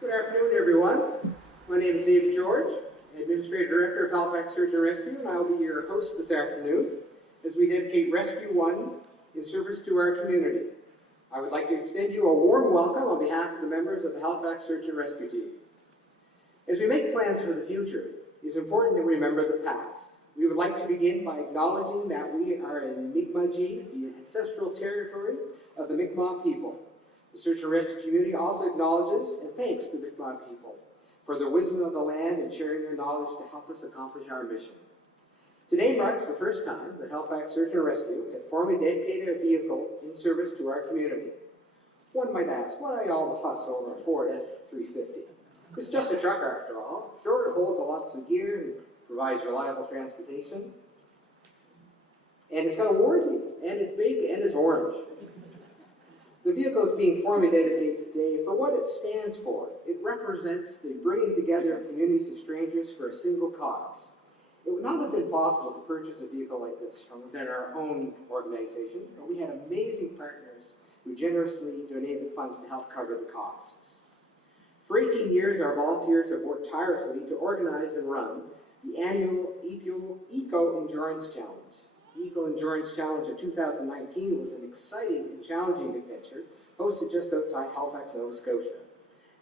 Good afternoon, everyone. My name is David George, Administrative Director of Halifax Search and Rescue, and I will be your host this afternoon as we dedicate Rescue 1 in service to our community. I would like to extend you a warm welcome on behalf of the members of the Halifax Search and Rescue team. As we make plans for the future, it is important to remember the past. We would like to begin by acknowledging that we are in Mi'kmaq, the ancestral territory of the Mi'kmaq people. The Search and Rescue community also acknowledges and thanks the Mi'kmaq people for their wisdom of the land and sharing their knowledge to help us accomplish our mission. Today marks the first time that Halifax Search and Rescue had formally dedicated a vehicle in service to our community. One might ask, why all the fuss over a Ford F-350? It's just a truck after all. Sure, it holds lots of gear and provides reliable transportation. And it's got a warranty, and it's big, and it's orange. The vehicle is being formally dedicated today for what it stands for. It represents the bringing together of communities of strangers for a single cause. It would not have been possible to purchase a vehicle like this from within our own organization, but we had amazing partners who generously donated funds to help cover the costs. For 18 years, our volunteers have worked tirelessly to organize and run the annual Eco Endurance Challenge. The Eco Endurance Challenge of 2019 was an exciting and challenging adventure hosted just outside Halifax, Nova Scotia.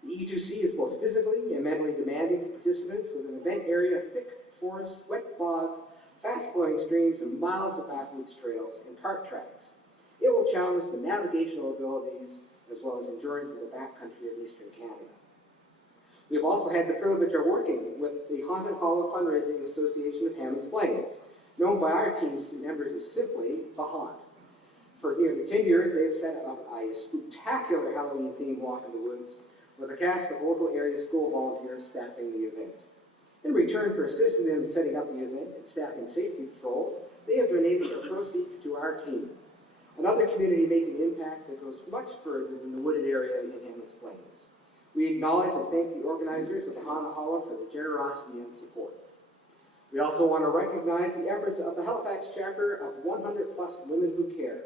The E2C is both physically and mentally demanding for participants with an event area of thick forests, wet bogs, fast-flowing streams, and miles of backwoods trails and cart tracks. It will challenge the navigational abilities as well as endurance of the backcountry of eastern Canada. We have also had the privilege of working with the Haunted Hollow Fundraising Association of Hammonds Plains, known by our team's members as simply the Haunt. For nearly 10 years, they have set up a spectacular Halloween-themed walk in the woods with a cast of local area school volunteers staffing the event. In return for assisting them in setting up the event and staffing safety patrols, they have donated their proceeds to our team. Another community making an impact that goes much further than the wooded area in Hammonds Plains. We acknowledge and thank the organizers of the Haunted Hollow for their generosity and support. We also want to recognize the efforts of the Halifax chapter of 100 Plus Women Who Care.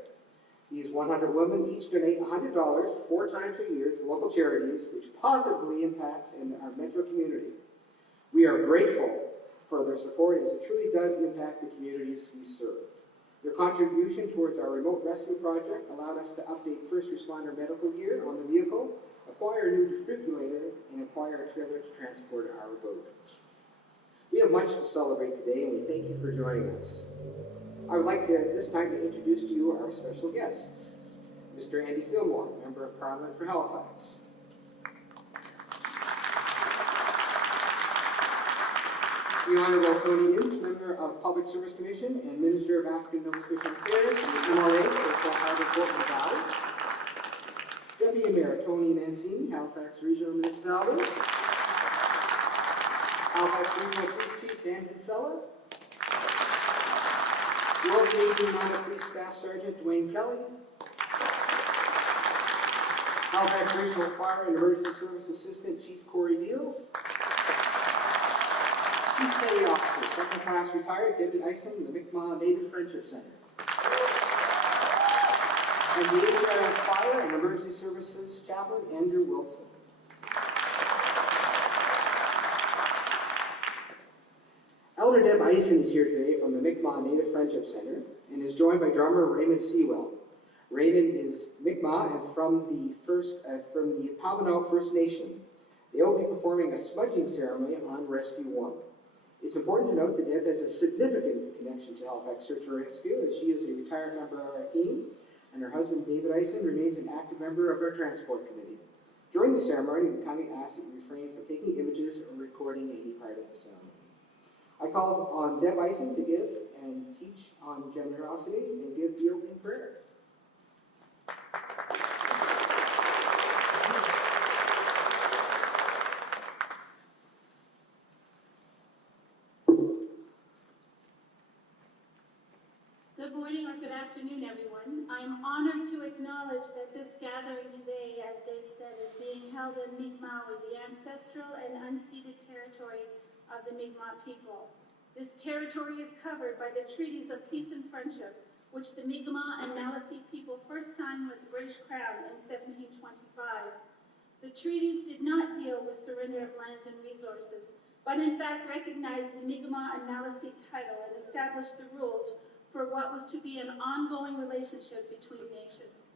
These 100 women each donate $100 4 times a year to local charities, which positively impacts in our metro community. We are grateful for their support as it truly does impact the communities we serve. Their contribution towards our remote rescue project allowed us to update first responder medical gear on the vehicle, acquire a new defibrillator, and acquire a trailer to transport our boat. We have much to celebrate today, and we thank you for joining us. I would like to, at this time, to introduce to you our special guests. Mr. Andy Fillmore, Member of Parliament for Halifax. The Honourable Tony Ince, Member of Public Service Commission and Minister of African Nova Scotian Affairs and the MLA for Harbor Portland Valley. Deputy Mayor Tony Mancini, Halifax Regional Municipality. Halifax Regional Police Chief Dan Kinsella. Royal Canadian Mounted Police Staff Sergeant Dwayne Kelly. Halifax Regional Fire and Emergency Service Assistant Chief Corey Deals. Chief Petty Officer, second class retired, Deputy Eisan, the Mi'kmaq Native Friendship Center. And the HSAR Fire and Emergency Services Chaplain, Andrew Wilson. Elder Deb Eisan is here today from the Mi'kmaq Native Friendship Center and is joined by drummer Raymond Sewell. Raymond is Mi'kmaq and from the Pabanal First Nation. They will be performing a smudging ceremony on Rescue 1. It's important to note that Deb has a significant connection to Halifax Search and Rescue, as she is a retired member of our team, and her husband David Eisan remains an active member of our transport committee. During the ceremony, we kindly ask that you refrain from taking images or recording any part of the ceremony. I call on Deb Eisan to give and teach on generosity and give the opening prayer. Good morning or good afternoon, everyone. I'm honored to acknowledge that this gathering today, as Dave said, is being held in Mi'kmaq, the ancestral and unceded territory of the Mi'kmaq people. This territory is covered by the treaties of peace and friendship, which the Mi'kmaq and Maliseet people first signed with the British Crown in 1725. The treaties did not deal with surrender of lands and resources, but in fact recognized the Mi'kmaq and Maliseet title and established the rules for what was to be an ongoing relationship between nations.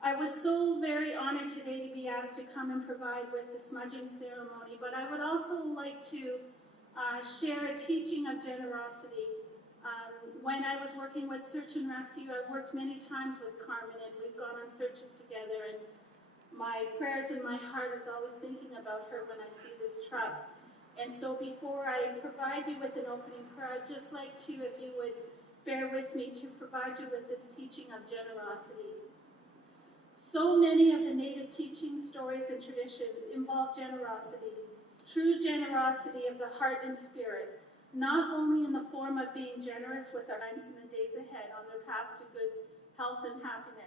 I was so very honored today to be asked to come and provide with the smudging ceremony, but I would also like to share a teaching of generosity. When I was working with Search and Rescue, I worked many times with Carmen, and we've gone on searches together, and my prayers and my heart is always thinking about her when I see this truck. And so before I provide you with an opening prayer, I'd just like to, if you would bear with me, to provide you with this teaching of generosity. So many of the Native teaching stories and traditions involve generosity, true generosity of the heart and spirit, not only in the form of being generous with our friends in the days ahead on their path to good health and happiness.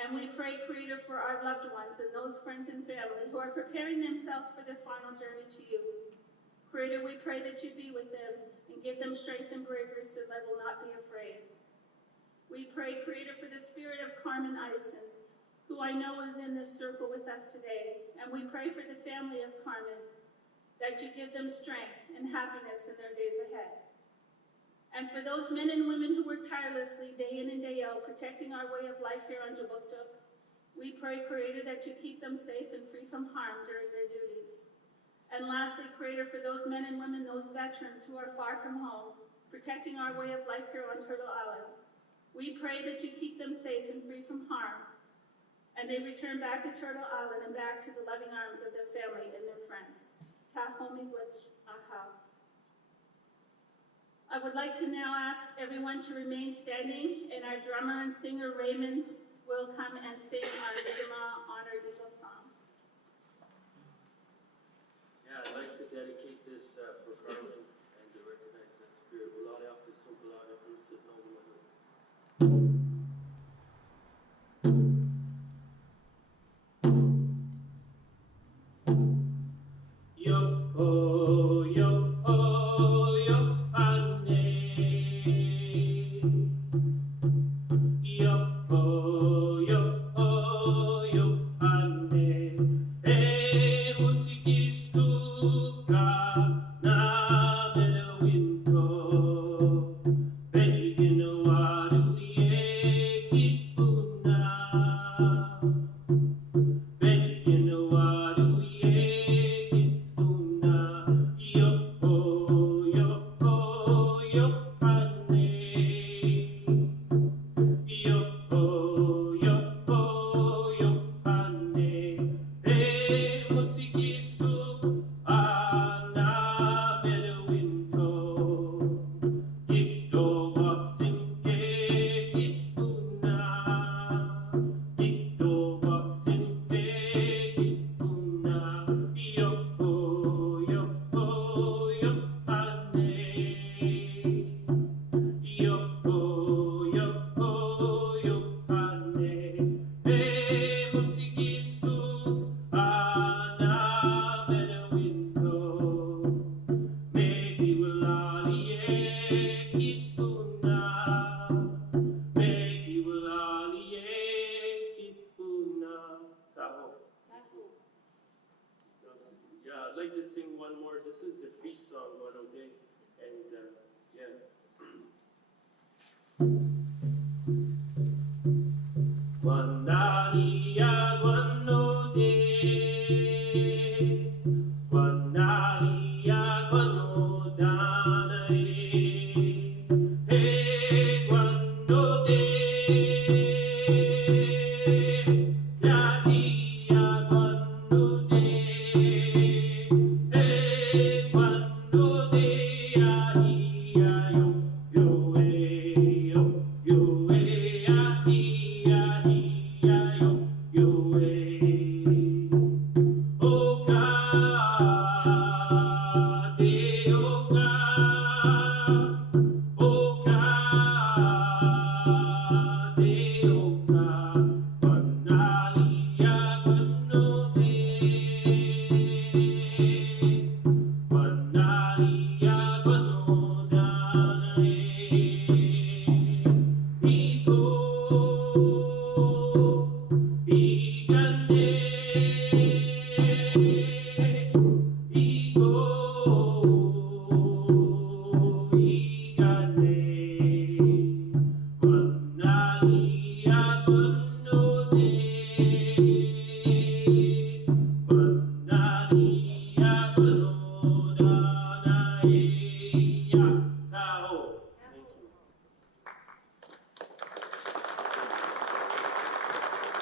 And we pray, Creator, for our loved ones and those friends and family who are preparing themselves for their final journey to you. Creator, we pray that you be with them and give them strength and bravery so they will not be afraid. We pray, Creator, for the spirit of Carmen Eisan, who I know is in this circle with us today. And we pray for the family of Carmen, that you give them strength and happiness in their days ahead. And for those men and women who work tirelessly day in and day out, protecting our way of life here on Jabuktuk, we pray, Creator, that you keep them safe and free from harm during their duties. And lastly, Creator, for those men and women, those veterans who are far from home, protecting our way of life here on Turtle Island, we pray that you keep them safe and free from harm, and they return back to Turtle Island and back to the loving arms of their family and their friends. Tahomigwich aha. I would like to now ask everyone to remain standing, and our drummer and singer Raymond will come and sing our Mi'kmaq Honor Eagle song. Yeah, I'd like to dedicate this for Carmen and to recognize that spirit.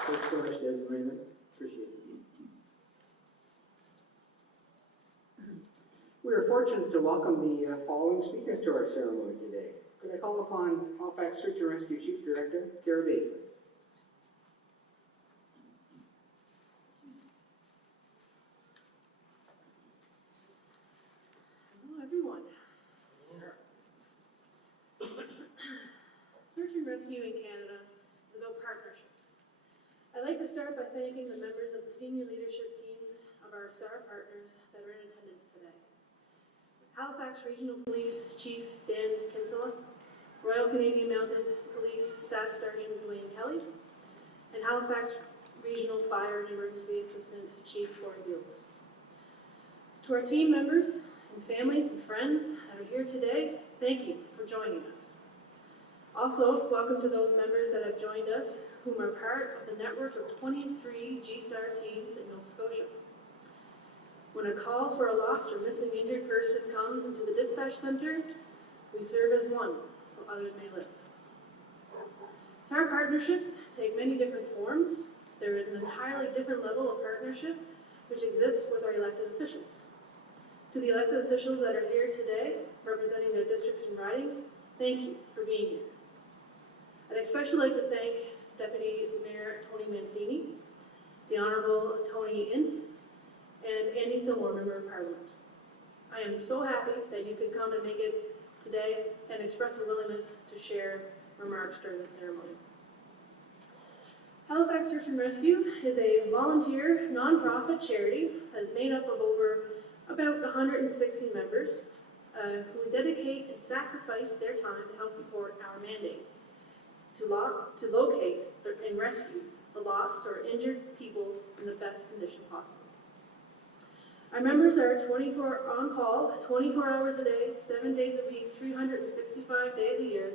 Thanks so much, Deb and Raymond. Appreciate it. We are fortunate to welcome the following speakers to our ceremony today. Could I call upon Halifax Search and Rescue Chief Director, Baisley. Hello, everyone. Search and Rescue in Canada is about partnerships. I'd like to start by thanking the members of the senior leadership teams of our HSAR partners that are in attendance today. Halifax Regional Police Chief Dan Kinsella, Royal Canadian Mounted Police Staff Sergeant Dwayne Kelly, and Halifax Regional Fire and Emergency Assistant Chief Corey Beals. To our team members and families and friends that are here today, thank you for joining us. Also, welcome to those members that have joined us, whom are part of the network of 23 HSAR teams in Nova Scotia. When a call for a lost or missing injured person comes into the dispatch center, we serve as one, so others may live. HSAR partnerships take many different forms. There is an entirely different level of partnership which exists with our elected officials. To the elected officials that are here today, representing their districts and ridings, thank you for being here. I'd especially like to thank Deputy Mayor Tony Mancini, the Honourable Tony Ince, and Andy Fillmore, Member of Parliament. I am so happy that you could come and make it today and express a willingness to share remarks during the ceremony. Halifax Search and Rescue is a volunteer, non-profit charity that is made up of about 160 members who dedicate and sacrifice their time to help support our mandate to locate and rescue the lost or injured people in the best condition possible. Our members are 24 on call, 24 hours a day, 7 days a week, 365 days a year.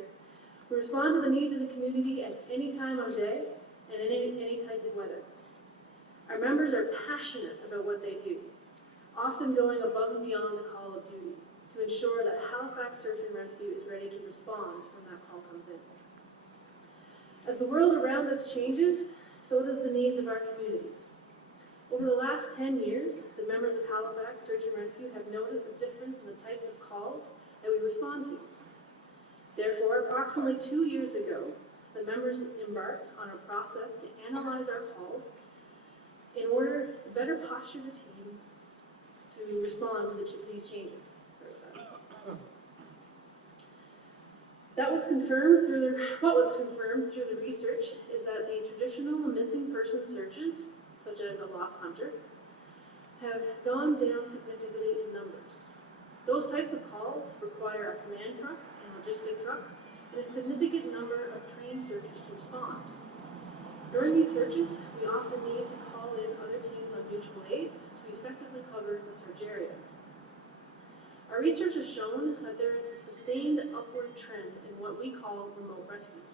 We respond to the needs of the community at any time of day and in any type of weather. Our members are passionate about what they do, often going above and beyond the call of duty to ensure that Halifax Search and Rescue is ready to respond when that call comes in. As the world around us changes, so does the needs of our communities. Over the last 10 years, the members of Halifax Search and Rescue have noticed a difference in the types of calls that we respond to. Therefore, approximately 2 years ago, the members embarked on a process to analyze our calls in order to better posture the team to respond to these changes. What was confirmed through the research is that the traditional missing person searches, such as a lost hunter, have gone down significantly in numbers. Those types of calls require a command truck and logistic truck and a significant number of trained searchers to respond. During these searches, we often need to call in other teams on mutual aid to effectively cover the search area. Our research has shown that there is a sustained upward trend trend in what we call remote rescues.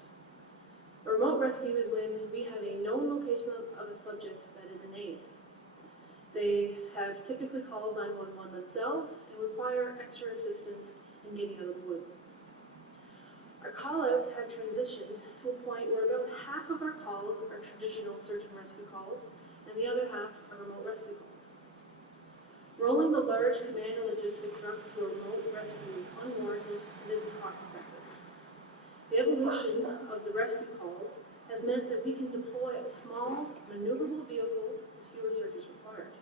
A remote rescue is when we have a known location of a subject that is in aid. They have typically called 911 themselves and require extra assistance in getting out of the woods. Our call-outs have transitioned to a point where about half of our calls are traditional search and rescue calls, and the other half are remote rescue calls. Rolling the large command and logistic trucks to a remote rescue is unwarranted and isn't cost-effective. The evolution of the rescue calls has meant that we can deploy a small, maneuverable vehicle with fewer searches required.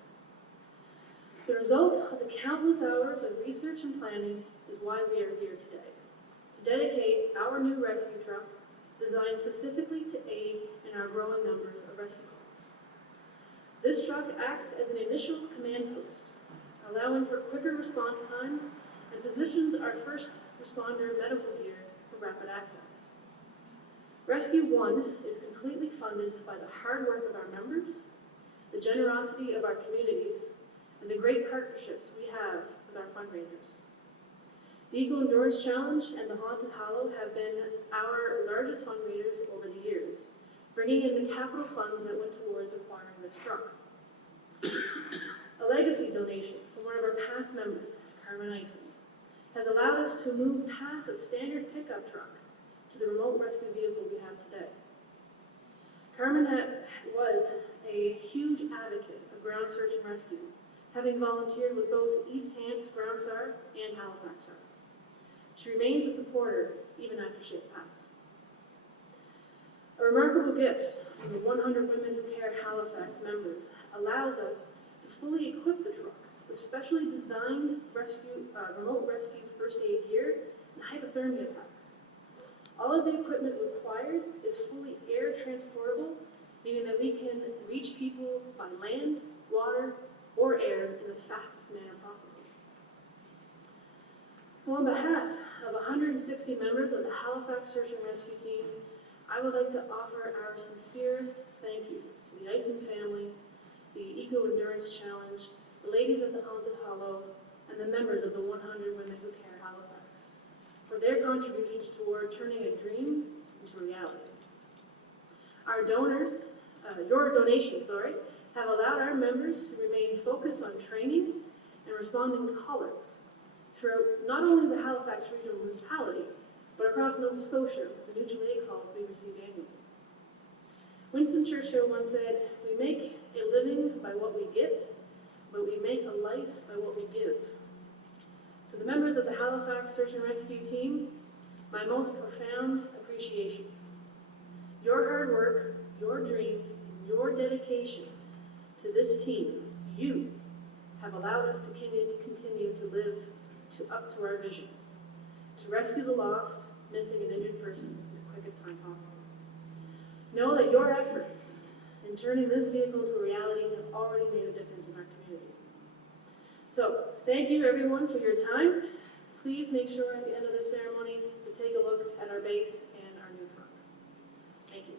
The result of the countless hours of research and planning is why we are here today, to dedicate our new rescue truck, designed specifically to aid in our growing numbers of rescue calls. This truck acts as an initial command post, allowing for quicker response times and positions our first responder medical gear for rapid access. Rescue One is completely funded by the hard work of our members, the generosity of our communities, and the great partnerships we have with our fundraisers. The Eco Endurance Challenge and the Haunted Hollow have been our largest fundraisers over the years, bringing in the capital funds that went towards acquiring this truck. A legacy donation from one of our past members, Eisan, has allowed us to move past a standard pickup truck to the remote rescue vehicle we have today. Carmen was a huge advocate of ground search and rescue, having volunteered with both East Hants Ground SAR and Halifax SAR. She remains a supporter even after she has passed. A remarkable gift from the 100 Women Who Care Halifax members allows us to fully equip the truck with specially designed remote rescue first aid gear and hypothermia packs. All of the equipment required is fully air transportable, meaning that we can reach people by land, water, or air in the fastest manner possible. So on behalf of 160 members of the Halifax Search and Rescue team, I would like to offer our sincerest thank you to the Eisan family, the Eco Endurance Challenge, the ladies of the Haunted Hollow, and the members of the 100 Women Who Care Halifax for their contributions toward turning a dream into reality. Our donors, your donations, have allowed our members to remain focused on training and responding to call-outs throughout not only the Halifax Regional Municipality, but across Nova Scotia, the mutual aid calls we receive annually. Winston Churchill once said, "We make a living by what we get, but we make a life by what we give." To the members of the Halifax Search and Rescue team, my most profound appreciation. Your hard work, your dreams, and your dedication to this team, you have allowed us to continue to live up to our vision, to rescue the lost, missing, and injured persons in the quickest time possible. Know that your efforts in turning this vehicle to a reality have already made a difference in our community. So, thank you everyone for your time. Please make sure at the end of the ceremony to take a look at our base and our new truck. Thank you.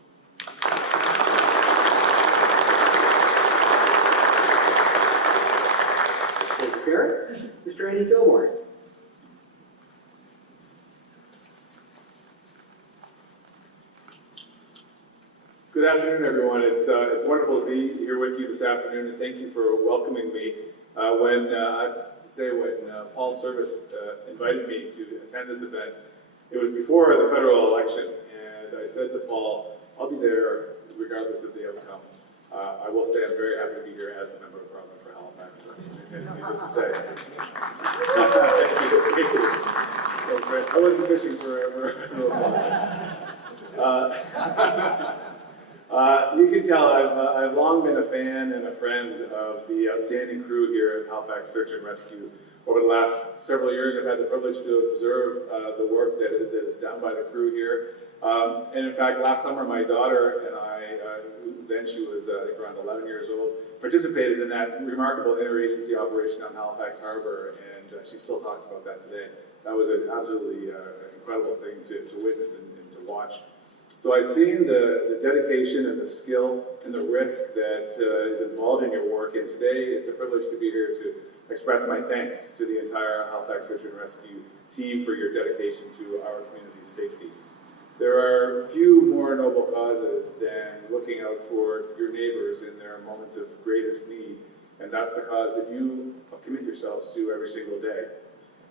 Thank you, Karen. Mr. Andy Fillmore. Good afternoon, everyone. It's wonderful to be here with you this afternoon, and thank you for welcoming me. I have to say, when Paul Service invited me to attend this event, it was before the federal election, and I said to Paul, "I'll be there regardless of the outcome." I will say I'm very happy to be here as a member of Parliament for Halifax. Needless to say. Thank you. I wasn't fishing for you can tell I've long been a fan and a friend of the outstanding crew here at Halifax Search and Rescue. Over the last several years, I've had the privilege to observe the work that is done by the crew here. And in fact, last summer, my daughter and I, then she was I think around 11 years old, participated in that remarkable interagency operation on Halifax Harbor, and she still talks about that today. That was an absolutely incredible thing to witness and to watch. So I've seen the dedication and the skill and the risk that is involved in your work, and today it's a privilege to be here to express my thanks to the entire Halifax Search and Rescue team for your dedication to our community. few more noble causes than looking out for your neighbors in their moments of greatest need, and that's the cause that you commit yourselves to every single day.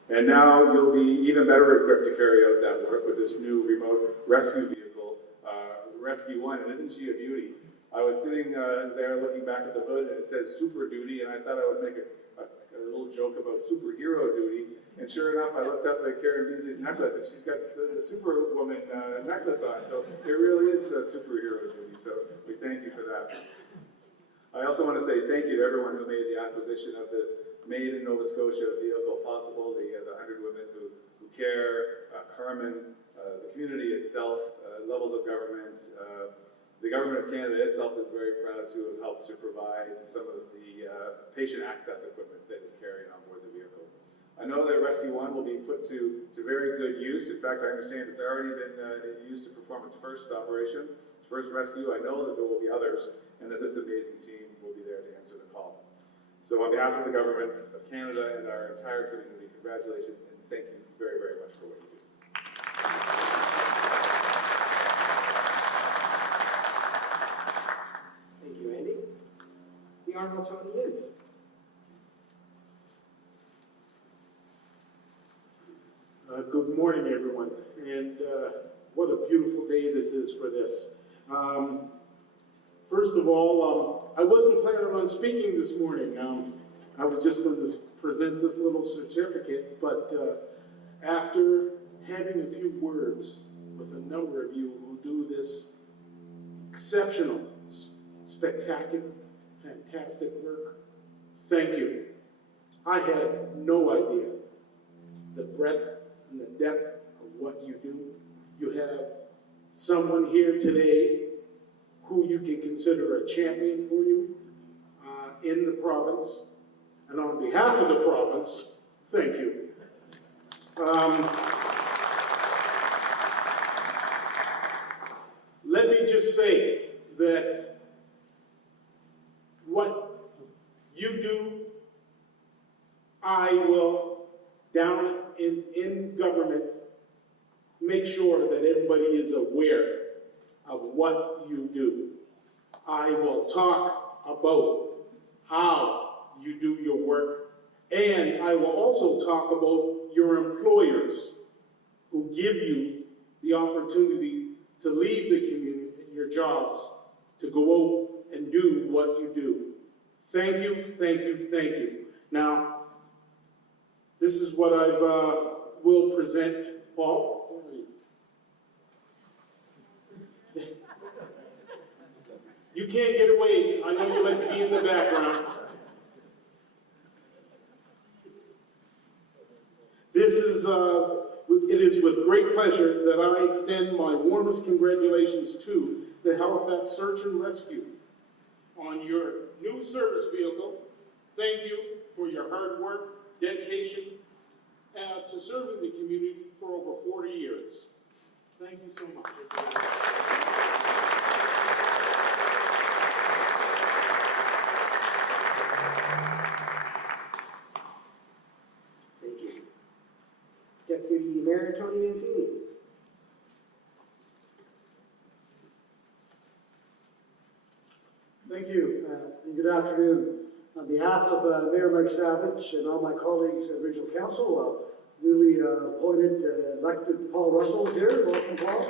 And now you'll be even better equipped to carry out that work with this new remote rescue vehicle, Rescue One, and isn't she a beauty? I was sitting there looking back at the hood, and it says Super Duty, and I thought I would make a little joke about superhero duty. And sure enough, I looked up at Karen Beasley's necklace, and she's got the Superwoman necklace on. So it really is a superhero duty. So we thank you for that. I also want to say thank you to everyone who made the acquisition of this made in Nova Scotia vehicle possible. The 100 women who care, Carmen, the community itself, levels of government. The Government of Canada itself is very proud to have helped to provide some of the patient access equipment that is carried on board the vehicle. I know that Rescue One will be put to very good use. In fact, I understand it's already been used to perform its first operation, its first rescue. I know that there will be others, and that this amazing team will be there to answer the call. So on behalf of the Government of Canada and our entire community, congratulations and thank you very, very much for what you do. Thank you, Andy. The Honorable Tony Ince. Good morning, everyone, and what a beautiful day this is for this. First of all, I wasn't planning on speaking this morning. I was just going to present this little certificate, but after having a few words with a number of you who do this exceptional, spectacular, fantastic work, thank you. I had no idea the breadth and the depth of what you do. You have someone here today who you can consider a champion for you in the province. And on behalf of the province, thank you. Let me just say that what you do, I will, down in government, make sure that everybody is aware of what you do. I will talk about how you do your work, and I will also talk about your employers who give you the opportunity to leave the community, your jobs, to go out and do what you do. Thank you, thank you, thank you. Now, this is what I will present. Paul? You can't get away. I know you like to be in the background. It is with great pleasure that I extend my warmest congratulations to the Halifax Search and Rescue on your new service vehicle. Thank you for your hard work, dedication, to serving the community for over 40 years. Thank you so much. Thank you. Deputy Mayor Tony Mancini. Thank you, and good afternoon. On behalf of Mayor Mike Savage and all my colleagues at Regional Council, newly appointed, elected Paul Russell is here. Welcome, Paul.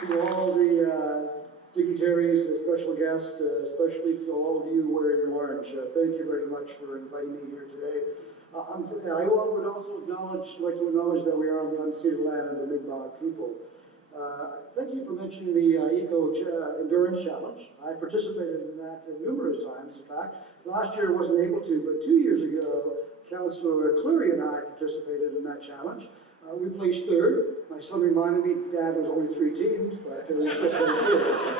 To all the dignitaries, the special guests, especially to all of you wearing orange, thank you very much for inviting me here today. I would also like to acknowledge that we are on the unceded land of the Mi'kmaq people. Thank you for mentioning the Eco Endurance Challenge. I participated in that numerous times, in fact. Last year I wasn't able to, but 2 years ago, Councillor Cleary and I participated in that challenge. We placed third. My son reminded me, Dad, was only 3 teams, but we still placed third. So.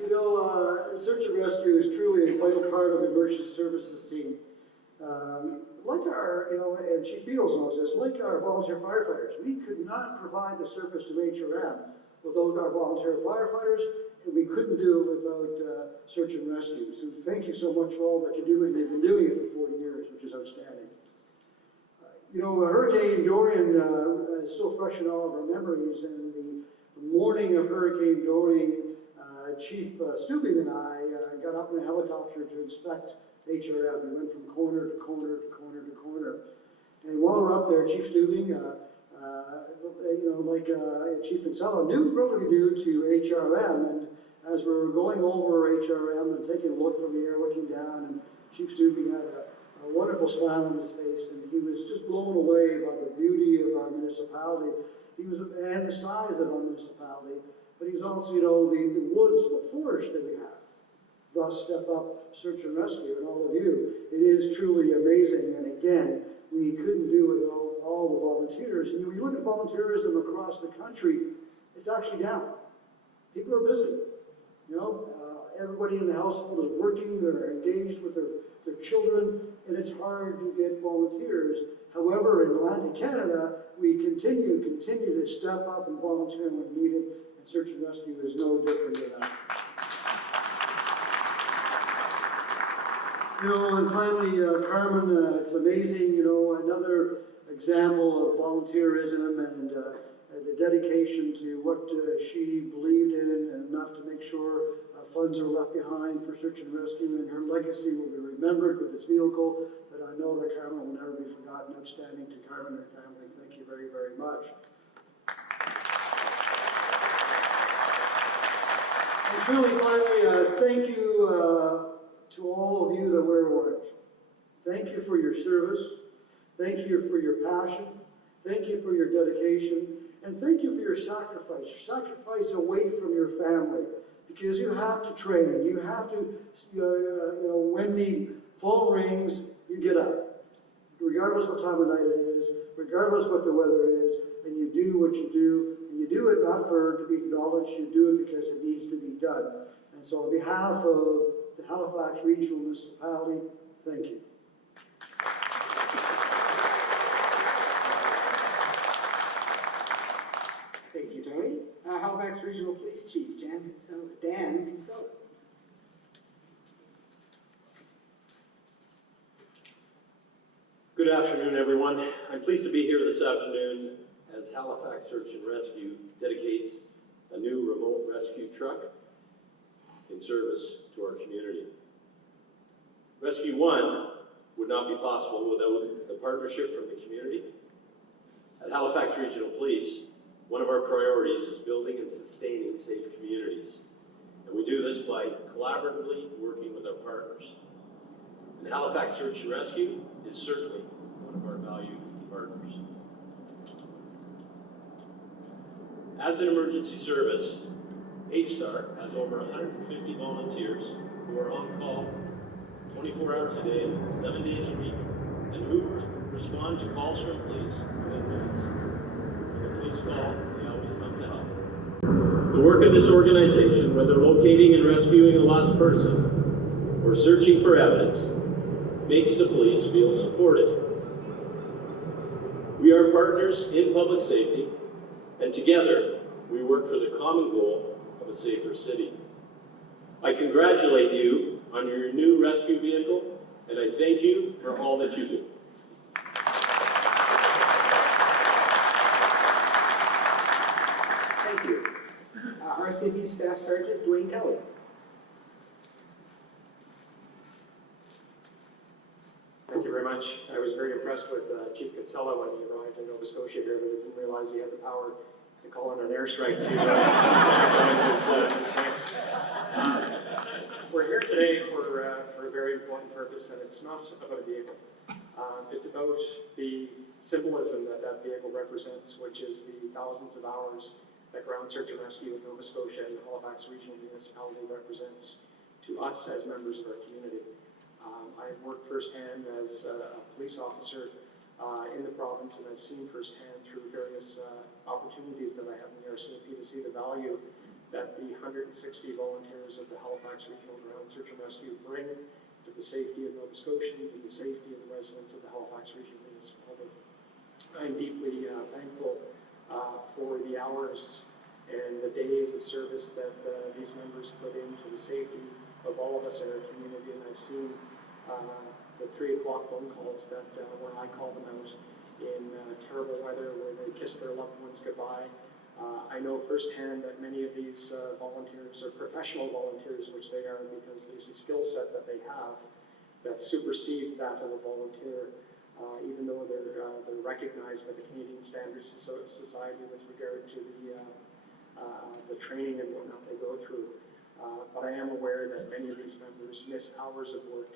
You know, search and rescue is truly a vital part of the emergency services team. Like our, and Chief Beals knows this, like our volunteer firefighters, we could not provide the service to HRM without our volunteer firefighters, and we couldn't do it without search and rescue. So thank you so much for all that you do, and you've been doing it for 40 years, which is outstanding. You know, Hurricane Dorian is still fresh in all of our memories, and the morning of Hurricane Dorian, Chief Stubing and I got up in a helicopter to inspect HRM. We went from corner to corner to corner to corner. And while we're up there, Chief Stubing, like Chief Kinsella, relatively new to HRM, and as we were going over HRM and taking a look from the air, looking down, and Chief Stubing had a wonderful smile on his face, and he was just blown away by the beauty of our municipality. And the size of our municipality, but he's also, the woods, the forest that we have. Thus, Step Up Search and Rescue, and all of you. It is truly amazing, and again, we couldn't do it without all the volunteers. And when you look at volunteerism across the country, it's actually down. People are busy. Everybody in the household is working, they're engaged with their children, and it's hard to get volunteers. However, in Atlantic Canada, we continue to step up and volunteer when needed, and Search and Rescue is no different than that. And finally, Carmen, it's amazing, another example of volunteerism and the dedication to what she believed in, and enough to make sure funds are left behind for Search and Rescue, and her legacy will be remembered with this vehicle. But I know that Carmen will never be forgotten. Outstanding to Carmen and her family. Thank you very, very much. And really, finally, thank you to all of you that wear orange. Thank you for your service. Thank you for your passion. Thank you for your dedication. And thank you for your sacrifice away from your family. Because you have to train. You have to, when the phone rings, you get up. Regardless what time of night it is, regardless what the weather is, and you do what you do. And you do it not to be acknowledged, you do it because it needs to be done. And so on behalf of the Halifax Regional Municipality, thank you. Thank you, Tony. Halifax Regional Police Chief Dan Kinsella. Good afternoon, everyone. I'm pleased to be here this afternoon as Halifax Search and Rescue dedicates a new remote rescue truck in service to our community. Rescue 1 would not be possible without the partnership from the community. At Halifax Regional Police, one of our priorities is building and sustaining safe communities. And we do this by collaboratively working with our partners. And Halifax Search and Rescue is certainly one of our valued partners. As an emergency service, HSAR has over 150 volunteers who are on call 24 hours a day, 7 days a week, and who respond to calls from police within minutes. When the police call, they always come to help. The work of this organization, whether locating and rescuing a lost person or searching for evidence, makes the police feel supported. We are partners in public safety, and together we work for the common goal of a safer city. I congratulate you on your new rescue vehicle, and I thank you for all that you do. Thank you. RCMP Staff Sergeant Dwayne Kelly. Thank you very much. I was very impressed with Chief Kinsella when he arrived in Nova Scotia here, but I didn't realize he had the power to call in an airstrike to his tanks. We're here today for a very important purpose, and it's not about a vehicle. It's about the symbolism that that vehicle represents, which is the thousands of hours that Ground Search and Rescue in Nova Scotia and the Halifax Regional Municipality represents to us as members of our community. I've worked firsthand as a police officer in the province, and I've seen firsthand through various opportunities that I have in the RCMP to see the value that the 160 volunteers of the Halifax Regional Ground Search and Rescue bring to the safety of Nova Scotians and the safety of the residents of the Halifax Regional Municipality. I'm deeply thankful for the hours and the days of service that these members put into the safety of all of us in our community, and I've seen the 3 o'clock phone calls that when I call them out, in terrible weather where they kiss their loved ones goodbye. I know firsthand that many of these volunteers are professional volunteers, which they are, because there's a skill set that they have that supersedes that of a volunteer, even though they're recognized by the Canadian Standards Society with regard to the training and whatnot they go through. But I am aware that many of these members miss hours of work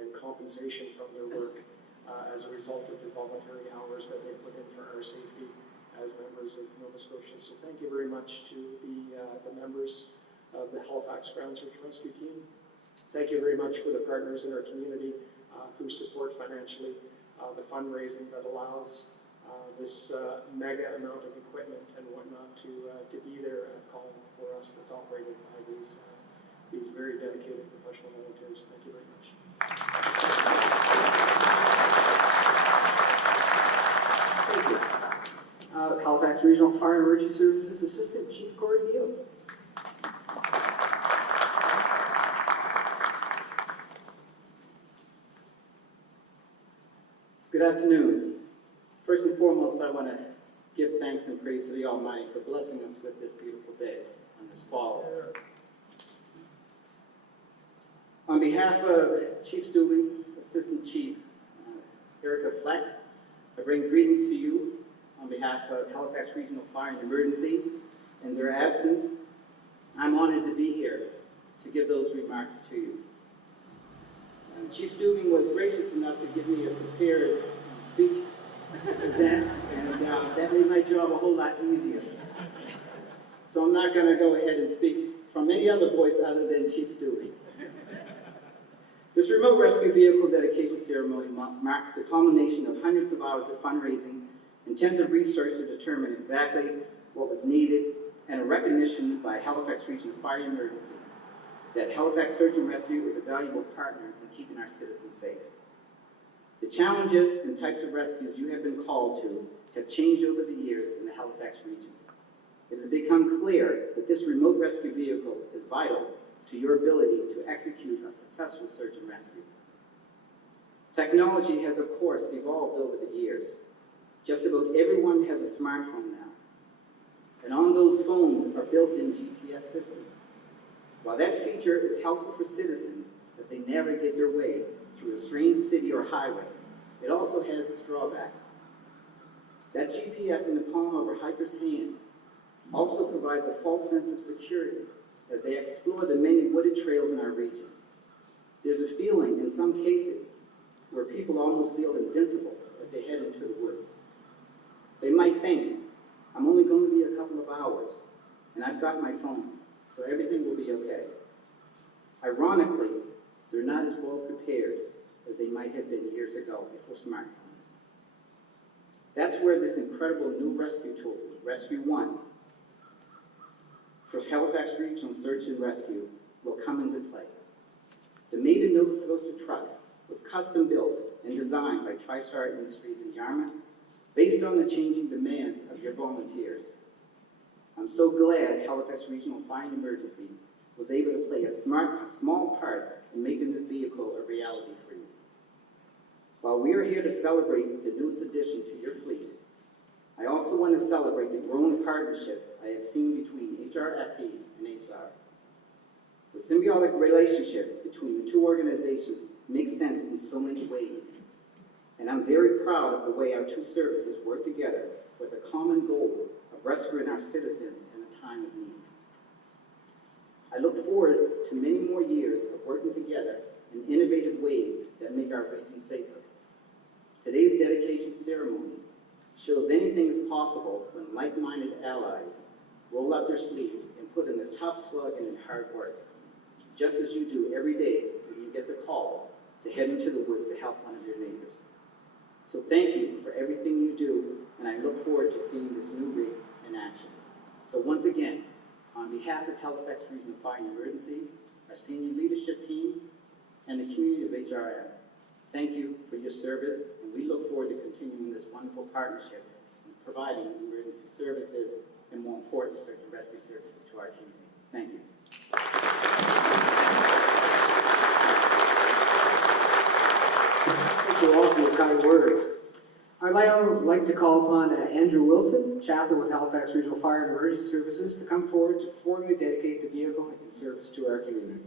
and compensation from their work as a result of the voluntary hours that they put in for our safety as members of Nova Scotia. So thank you very much to the members of the Halifax Ground Search and Rescue team. Thank you very much for the partners in our community who support financially the fundraising that allows this mega amount of equipment and whatnot to be there at call for us, that's operated by these very dedicated professional volunteers. Thank you very much. Thank you. Halifax Regional Fire and Emergency Services Assistant Chief Corey Beals. Good afternoon. First and foremost, I want to give thanks and praise to the Almighty for blessing us with this beautiful day on this fall. On behalf of Chief Stubing, Assistant Chief Erica Fleck, I bring greetings to you on behalf of Halifax Regional Fire and Emergency. In their absence, I'm honored to be here to give those remarks to you. Chief Stubing was gracious enough to give me a prepared speech to present, and that made my job a whole lot easier. So I'm not going to go ahead and speak from any other voice other than Chief Stubing. This remote rescue vehicle dedication ceremony marks the culmination of hundreds of hours of fundraising, intensive research to determine exactly what was needed, and a recognition by Halifax Regional Fire and Emergency that Halifax Search and Rescue is a valuable partner in keeping our citizens safe. The challenges and types of rescues you have been called to have changed over the years in the Halifax region. It has become clear that this remote rescue vehicle is vital to your ability to execute a successful search and rescue. Technology has, of course, evolved over the years. Just about everyone has a smartphone now. And on those phones are built-in GPS systems. While that feature is helpful for citizens as they navigate their way through a strange city or highway, it also has its drawbacks. That GPS in the palm of our hikers' hands also provides a false sense of security as they explore the many wooded trails in our region. There's a feeling, in some cases, where people almost feel invincible as they head into the woods. They might think, I'm only going to be a couple of hours, and I've got my phone, so everything will be okay. Ironically, they're not as well prepared as they might have been years ago before smartphones. That's where this incredible new rescue tool, Rescue One, for Halifax Regional Search and Rescue will come into play. The maiden Nova Scotia truck was custom built and designed by TriStar Industries in Yarmouth based on the changing demands of your volunteers. I'm so glad Halifax Regional Fire and Emergency was able to play a small part in making this vehicle a reality for you. While we are here to celebrate the newest addition to your fleet, I also want to celebrate the growing partnership I have seen between HRFE and HSAR. The symbiotic relationship between the two organizations makes sense in so many ways, and I'm very proud of the way our two services work together with a common goal of rescuing our citizens in a time of need. I look forward to many more years of working together in innovative ways that make our region safer. Today's dedication ceremony shows anything is possible when like-minded allies roll up their sleeves and put in the tough slug and hard work, just as you do every day when you get the call to head into the woods to help one of your neighbors. So thank you for everything you do, and I look forward to seeing this new rig in action. So once again, on behalf of Halifax Regional Fire and Emergency, our senior leadership team, and the community of HRM, thank you for your service, and we look forward to continuing this wonderful partnership in providing emergency services and, more important, search and rescue services to our community. Thank you. Thank you all for your kind words. I'd like to call upon Andrew Wilson, chaplain with Halifax Regional Fire and Emergency Services, to come forward to formally dedicate the vehicle in service to our community.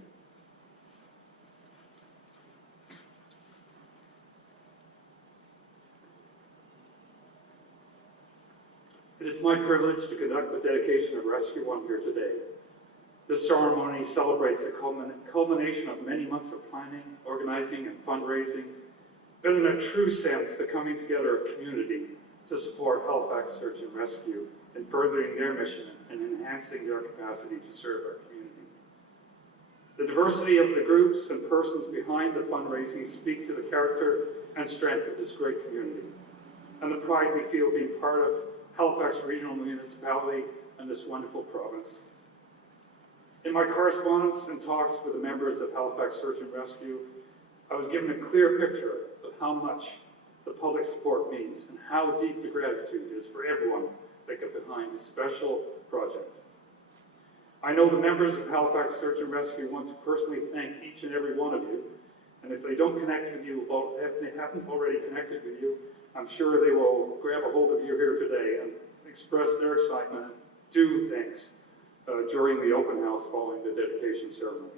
It is my privilege to conduct the dedication of Rescue 1 here today. This ceremony celebrates the culmination of many months of planning, organizing, and fundraising, but in a true sense, the coming together of community to support Halifax Search and Rescue in furthering their mission and enhancing their capacity to serve our community. The diversity of the groups and persons behind the fundraising speak to the character and strength of this great community, and the pride we feel being part of Halifax Regional Municipality and this wonderful province. In my correspondence and talks with the members of Halifax Search and Rescue, I was given a clear picture of how much the public support means and how deep the gratitude is for everyone that got behind this special project. I know the members of Halifax Search and Rescue want to personally thank each and every one of you, and if they don't connect with you, if they haven't already connected with you, I'm sure they will grab a hold of you here today and express their excitement and do things during the open house following the dedication ceremony.